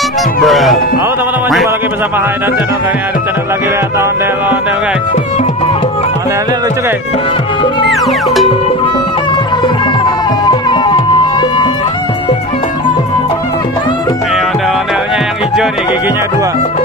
Halo teman-teman, jumpa lagi bersama Haidan channel. Kali ini ada channel lagi lihat ondel-ondel guys. Ondel-ondel lucu guys. Nih ondel-ondelnya yang hijau nih, giginya 2.